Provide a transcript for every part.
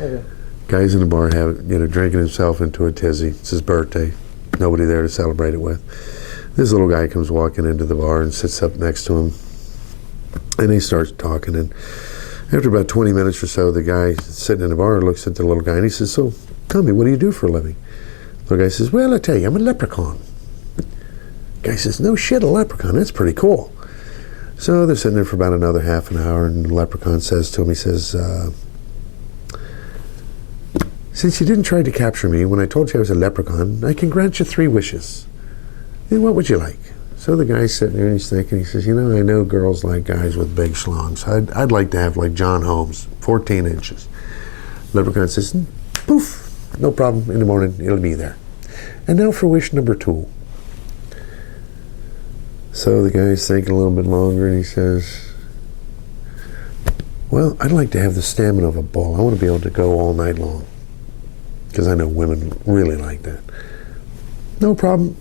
Okay. Guy's in the bar, drinking himself into a tizzy. It's his birthday. Nobody there to celebrate it with. This little guy comes walking into the bar and sits up next to him, and he starts talking. And after about 20 minutes or so, the guy sitting in the bar looks at the little guy and he says, "So, tell me, what do you do for a living?" The guy says, "Well, I tell you, I'm a leprechaun." The guy says, "No shit, a leprechaun. That's pretty cool." So they're sitting there for about another half an hour, and the leprechaun says to him, he says, "Since you didn't try to capture me when I told you I was a leprechaun, I can grant you 3 wishes. And what would you like?" So the guy's sitting there and he's thinking, he says, I know girls like guys with big schlongs. I'd like to have like John Holmes, 14 inches. Leprechaun says, "Poof, no problem, in the morning it'll be there. And now for wish number 2. So the guy's thinking a little bit longer and he says, "Well, I'd like to have the stamina of a bull. I want to be able to go all night long." Because I know women really like that. "No problem.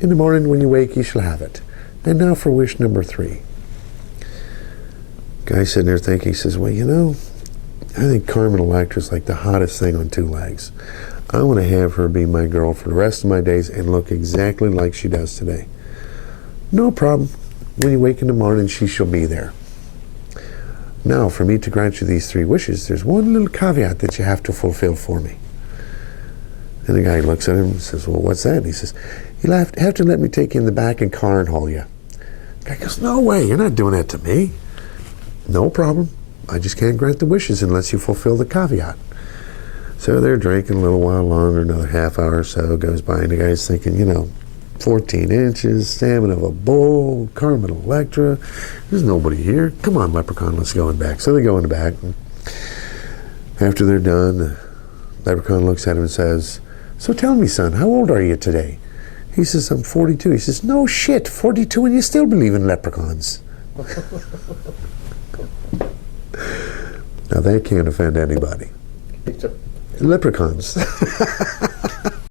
In the morning when you wake, you shall have it. And now for wish number 3. Guy's sitting there thinking, he says, "Well, I think Carmen Electra is like the hottest thing on 2 legs. I want to have her be my girl for the rest of my days and look exactly like she does today." "No problem. When you wake in the morning, she shall be there. Now, for me to grant you these 3 wishes, there's one little caveat that you have to fulfill for me." And the guy looks at him and says, "Well, what's that?" And he says, "You'll have to let me take you in the back and car and haul you." The guy goes, "No way, you're not doing that to me." "No problem. I just can't grant the wishes unless you fulfill the caveat." So they're drinking a little while longer, another half hour or so goes by, and the guy's thinking, 14 inches, stamina of a bull, Carmen Electra, there's nobody here. Come on, leprechaun, let's go in back. So they go in the back. And after they're done, the leprechaun looks at him and says, "So tell me, son, how old are you today?" He says, "I'm 42. He says, "No shit, 42 and you still believe in leprechauns." Now that can't offend anybody. Leprechauns.